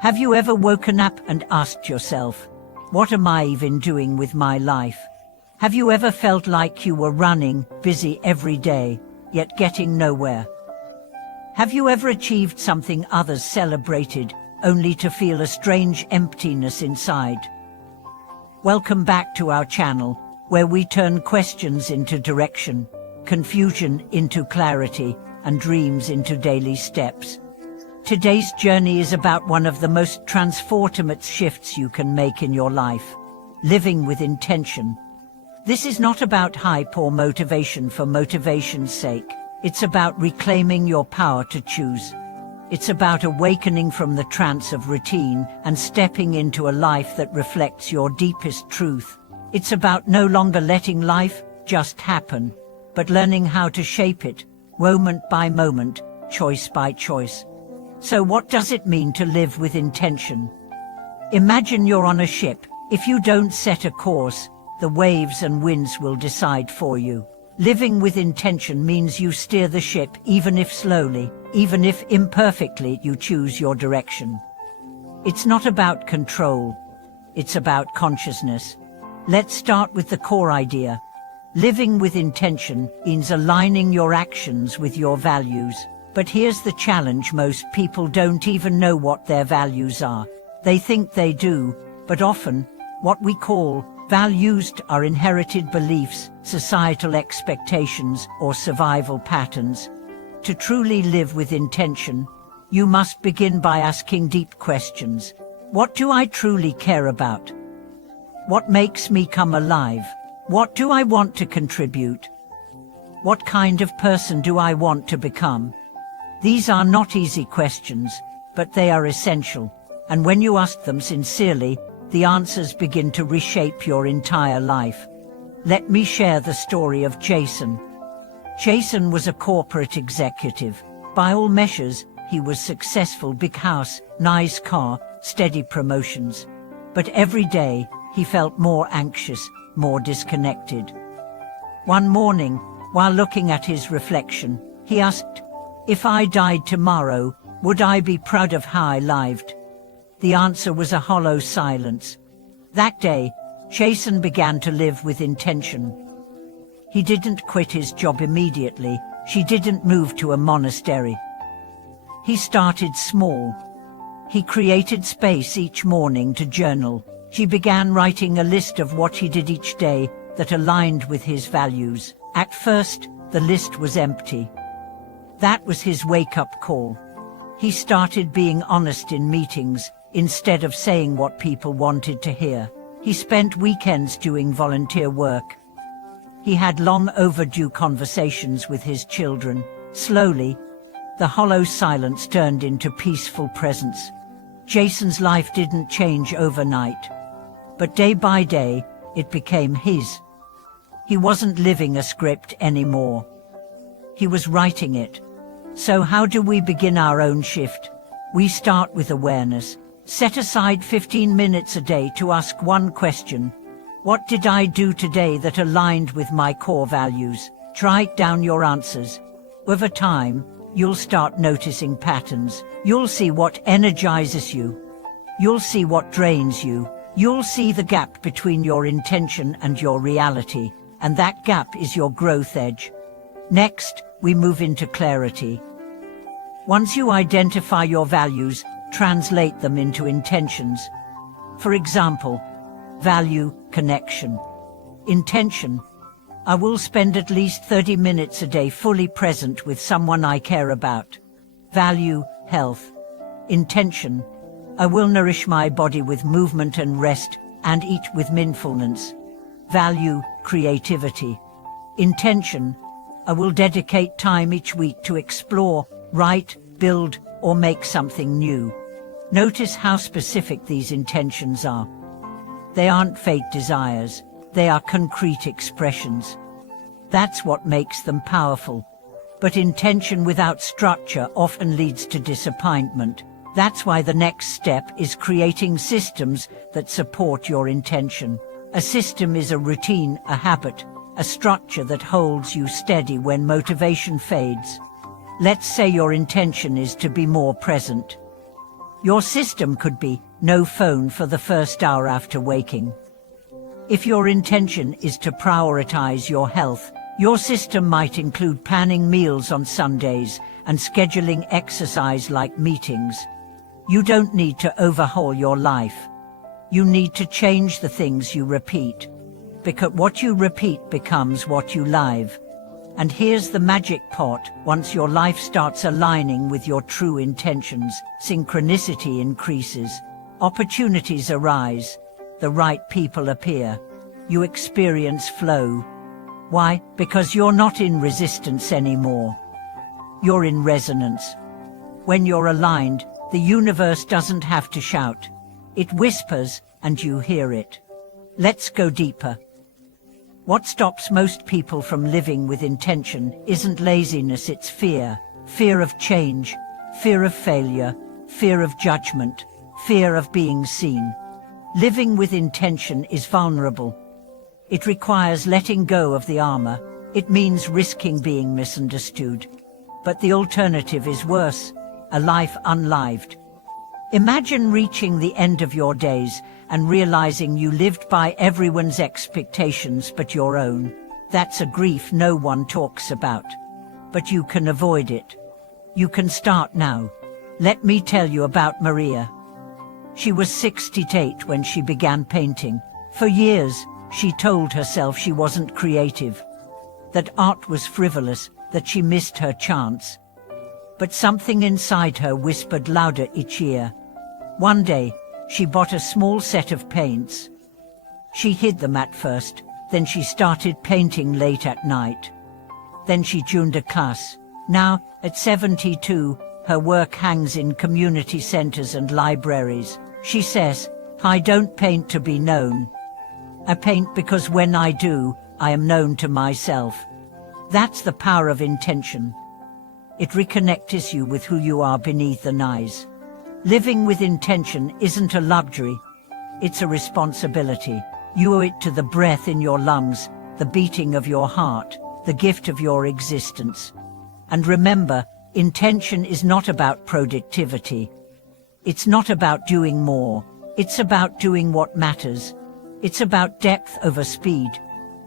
Have you ever woken up and asked yourself, what am I even doing with my life? Have you ever felt like you were running, busy every day, yet getting nowhere? Have you ever achieved something others celebrated, only to feel a strange emptiness inside? Welcome back to our channel, where we turn questions into direction, confusion into clarity, and dreams into daily steps. Today's journey is about one of the most transformative shifts you can make in your life: living with intention. This is not about hype or motivation for motivation's sake. It's about reclaiming your power to choose. It's about awakening from the trance of routine and stepping into a life that reflects your deepest truth. It's about no longer letting life just happen, but learning how to shape it, moment by moment, choice by choice. So what does it mean to live with intention? Imagine you're on a ship. If you don't set a course, the waves and winds will decide for you. Living with intention means you steer the ship, even if slowly, even if imperfectly. You choose your direction. It's not about control. It's about consciousness. Let's start with the core idea. Living with intention means aligning your actions with your values. But here's the challenge: most people don't even know what their values are. They think they do, but often, what we call values are inherited beliefs, societal expectations, or survival patterns. To truly live with intention, you must begin by asking deep questions. What do I truly care about? What makes me come alive? What do I want to contribute? What kind of person do I want to become? These are not easy questions, but they are essential, and when you ask them sincerely, the answers begin to reshape your entire life. Let me share the story of Jason. Jason was a corporate executive. By all measures, he was successful: big house, nice car, steady promotions. But every day, he felt more anxious, more disconnected. One morning, while looking at his reflection, he asked, "If I died tomorrow, would I be proud of how I lived?" The answer was a hollow silence. That day, Jason began to live with intention. He didn't quit his job immediately. She didn't move to a monastery. He started small. He created space each morning to journal. She began writing a list of what he did each day that aligned with his values. At first, the list was empty. That was his wake-up call. He started being honest in meetings, instead of saying what people wanted to hear. He spent weekends doing volunteer work. He had long overdue conversations with his children. Slowly, the hollow silence turned into peaceful presence. Jason's life didn't change overnight, but day by day, it became his. He wasn't living a script anymore. He was writing it. So how do we begin our own shift? We start with awareness. Set aside 15 minutes a day to ask one question. What did I do today that aligned with my core values? Write down your answers. Over time, you'll start noticing patterns. You'll see what energizes you. You'll see what drains you. You'll see the gap between your intention and your reality, and that gap is your growth edge. Next, we move into clarity. Once you identify your values, translate them into intentions. For example, value, connection. Intention: I will spend at least 30 minutes a day fully present with someone I care about. Value, health. Intention: I will nourish my body with movement and rest, and eat with mindfulness. Value, creativity. Intention: I will dedicate time each week to explore, write, build, or make something new. Notice how specific these intentions are. They aren't fake desires, they are concrete expressions. That's what makes them powerful. But intention without structure often leads to disappointment. That's why the next step is creating systems that support your intention. A system is a routine, a habit, a structure that holds you steady when motivation fades. Let's say your intention is to be more present. Your system could be no phone for the first hour after waking. If your intention is to prioritize your health, your system might include planning meals on Sundays and scheduling exercise like meetings. You don't need to overhaul your life. You need to change the things you repeat. Because what you repeat becomes what you live. And here's the magic part: once your life starts aligning with your true intentions, synchronicity increases, opportunities arise, the right people appear, you experience flow. Why? Because you're not in resistance anymore. You're in resonance. When you're aligned, the universe doesn't have to shout. It whispers, and you hear it. Let's go deeper. What stops most people from living with intention isn't laziness, it's fear. Fear of change, fear of failure, fear of judgment, fear of being seen. Living with intention is vulnerable. It requires letting go of the armor. It means risking being misunderstood. But the alternative is worse: a life unlived. Imagine reaching the end of your days and realizing you lived by everyone's expectations but your own. That's a grief no one talks about. But you can avoid it. You can start now. Let me tell you about Maria. She was 68 when she began painting. For years, she told herself she wasn't creative, that art was frivolous, that she missed her chance. But something inside her whispered louder each year. One day, she bought a small set of paints. She hid them at first, then she started painting late at night. Then she joined a class. Now, at 72, her work hangs in community centers and libraries. She says, "I don't paint to be known. I paint because when I do, I am known to myself." That's the power of intention. It reconnects you with who you are beneath the noise. Living with intention isn't a luxury, it's a responsibility. You owe it to the breath in your lungs, the beating of your heart, the gift of your existence. And remember, intention is not about productivity. It's not about doing more. It's about doing what matters. It's about depth over speed,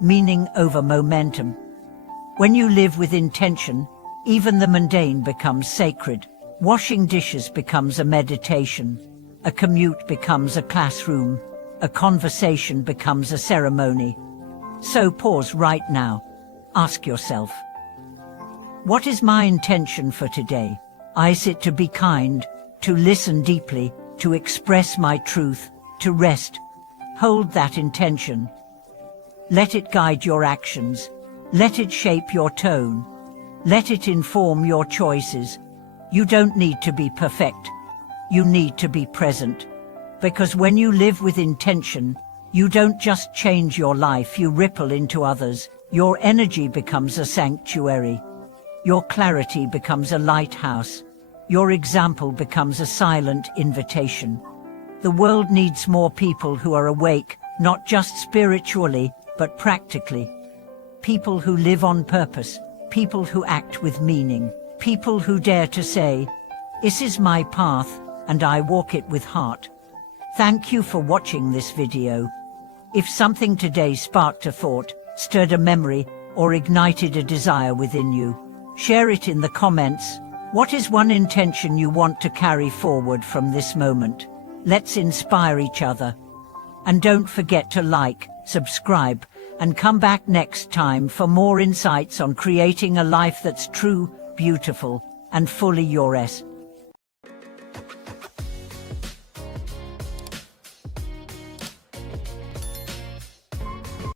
meaning over momentum. When you live with intention, even the mundane becomes sacred. Washing dishes becomes a meditation. A commute becomes a classroom. A conversation becomes a ceremony. So pause right now. Ask yourself, what is my intention for today? Is it to be kind, to listen deeply, to express my truth, to rest? Hold that intention. Let it guide your actions. Let it shape your tone. Let it inform your choices. You don't need to be perfect. You need to be present. Because when you live with intention, you don't just change your life, you ripple into others. Your energy becomes a sanctuary. Your clarity becomes a lighthouse. Your example becomes a silent invitation. The world needs more people who are awake, not just spiritually, but practically. People who live on purpose, people who act with meaning, people who dare to say, "This is my path, and I walk it with heart." Thank you for watching this video. If something today sparked a thought, stirred a memory, or ignited a desire within you, share it in the comments. What is one intention you want to carry forward from this moment? Let's inspire each other. And don't forget to like, subscribe, and come back next time for more insights on creating a life that's true, beautiful, and fully yours.